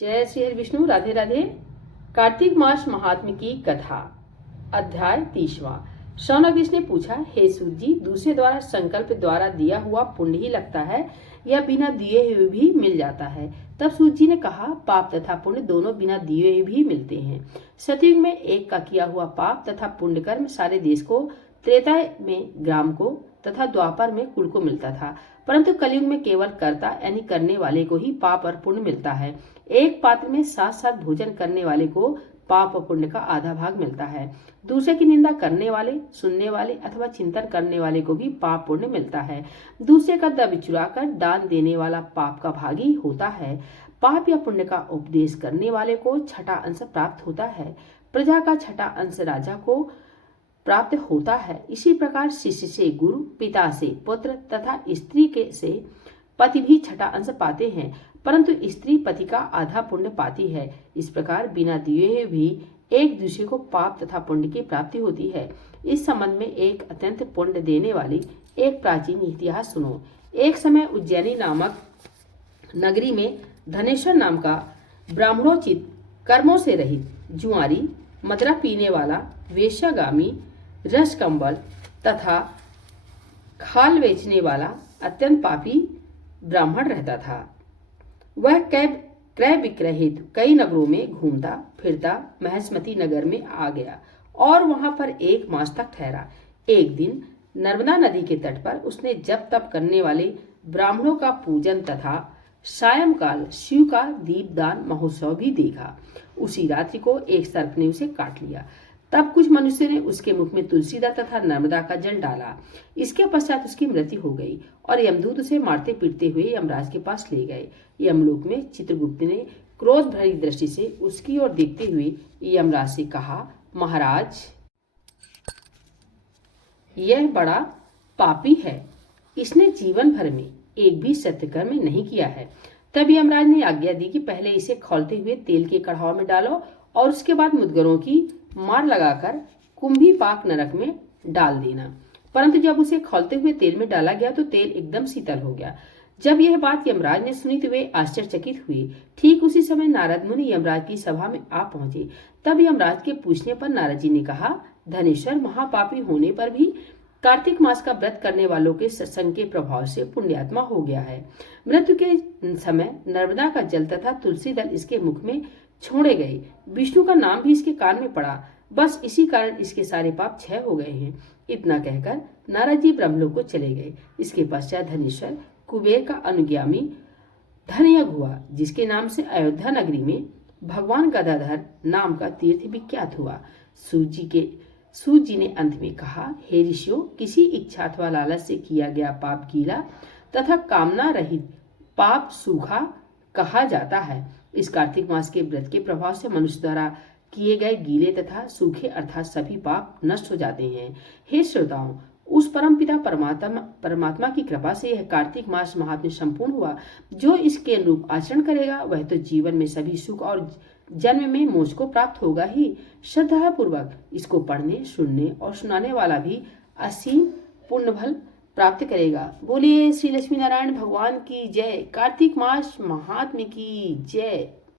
जय श्री हरि विष्णु। राधे राधे। कार्तिक मास महात्म्य की कथा, अध्याय 30वां। शौनक ने पूछा, हे सूत जी, दूसरे द्वारा संकल्प द्वारा दिया हुआ पुण्य ही लगता है या बिना दिए हुए भी मिल जाता है? तब सूत जी ने कहा, पाप तथा पुण्य दोनों बिना दिए हुए भी मिलते हैं। सतयुग में एक का किया हुआ पाप तथा पुण्य कर्म सारे देश को, त्रेता में ग्राम को तथा द्वापर में कुल को मिलता था, परंतु कलयुग में केवल कर्ता यानी करने वाले को ही पाप और पुण्य मिलता है। एक पात्र में साथ साथ भोजन करने वाले को पाप और पुण्य का आधा भाग मिलता है। दूसरे की निंदा करने वाले, सुनने वाले अथवा चिंतन करने वाले को भी पाप पुण्य मिलता है। दूसरे का दब चुराकर दान देने वाला पाप का भागी होता है। पाप या पुण्य का उपदेश करने वाले को छठा अंश प्राप्त होता है। प्रजा का छठा अंश राजा को प्राप्त होता है। इसी प्रकार शिष्य से गुरु, पिता से पुत्र तथा स्त्री के से पति भी छठा अंश पाते हैं, परंतु स्त्री पति का आधा पुण्य पाती है। इस प्रकार बिना दिए हुए भी एक दूसरे को पाप तथा पुण्य की प्राप्ति होती है। इस संबंध में एक अत्यंत पुण्य देने वाली एक प्राचीन इतिहास सुनो। एक समय उज्जैनी नामक नगरी में धनेश्वर नाम का ब्राह्मणोचित, कर्मों से रहित, जुआरी, मदरा पीने वाला, वेश्यागामी, रस कंबल तथा खाल बेचने वाला अत्यंत पापी ब्राह्मण रहता था। वह क्रय विक्रय हेतु कई नगरों में घूमता फिरता महेशमती नगर में आ गया और वहां पर 1 मास तक ठहरा। एक दिन नर्मदा नदी के तट पर उसने जप तप करने वाले ब्राह्मणों का पूजन तथा सायंकाल शिव का दीपदान महोत्सव भी देखा। उसी रात्रि को एक सर्प ने उसे काट लिया। तब कुछ मनुष्य ने उसके मुख में तुलसीदार तथा नर्मदा का जल डाला। इसके पश्चात उसकी मृत्यु हो गई और यमदूत उसे मारते पीटते हुए यमराज के पास ले गए। यमलोक में चित्रगुप्त ने क्रोध भरी दृष्टि से उसकी ओर देखते हुए यमराज से कहा, महाराज, यह बड़ा पापी है। इसने जीवन भर में एक भी सत्यकर्म नहीं किया है। तब यमराज ने आज्ञा दी कि पहले इसे खौलते हुए तेल के कढ़ाव में डालो और उसके बाद मुद्गरों की मार लगाकर कुंभी पाक नरक में डाल देना। परंतु जब उसे खौलते हुए तेल में डाला गया तो तेल एकदम शीतल हो गया। जब यह बात यमराज ने सुनी तो वे आश्चर्यचकित हुए। ठीक उसी समय नारद मुनि यमराज की सभा में आ पहुंचे। तब यमराज के पूछने पर नारद जी ने कहा, धनेश्वर, महापापी होने पर भी कार्तिक मास का व्रत करने वालों के सत्संग के प्रभाव से पुण्यात्मा हो गया है। मृत्यु के समय नर्मदा का जल तथा तुलसी दल इसके मुख में छोड़े गए। विष्णु का नाम भी इसके कान में पड़ा। बस इसी कारण इसके सारे पाप क्षय हो गए हैं। इतना कहकर नारद जी ब्रह्मलोक को चले गए। इसके पश्चात धनेश्वर कुबेर का अनुगामी धनयज्ञ हुआ, जिसके नाम से अयोध्या नगरी में भगवान गदाधर नाम का तीर्थ विख्यात हुआ। सूत जी ने अंत में कहा, हे ऋषियों, किसी इच्छा अथवा लालच से किया गया पाप गीला तथा कामना रहित पाप सूखा कहा जाता है। इस कार्तिक मास के व्रत के प्रभाव से मनुष्य द्वारा किए गए गीले तथा सूखे अर्थात सभी पाप नष्ट हो जाते हैं। हे श्रोताओं, उस परम पिता परमात्मा की कृपा से यह कार्तिक मास महात्म्य संपूर्ण हुआ। जो इसके अनुरूप आचरण करेगा वह तो जीवन में सभी सुख और जन्म में मोक्ष को प्राप्त होगा ही। श्रद्धा पूर्वक इसको पढ़ने, सुनने और सुनाने वाला भी असीम पुण्य फल प्राप्त करेगा। बोलिए श्री लक्ष्मी नारायण भगवान की जय। कार्तिक मास महात्म्य की जय।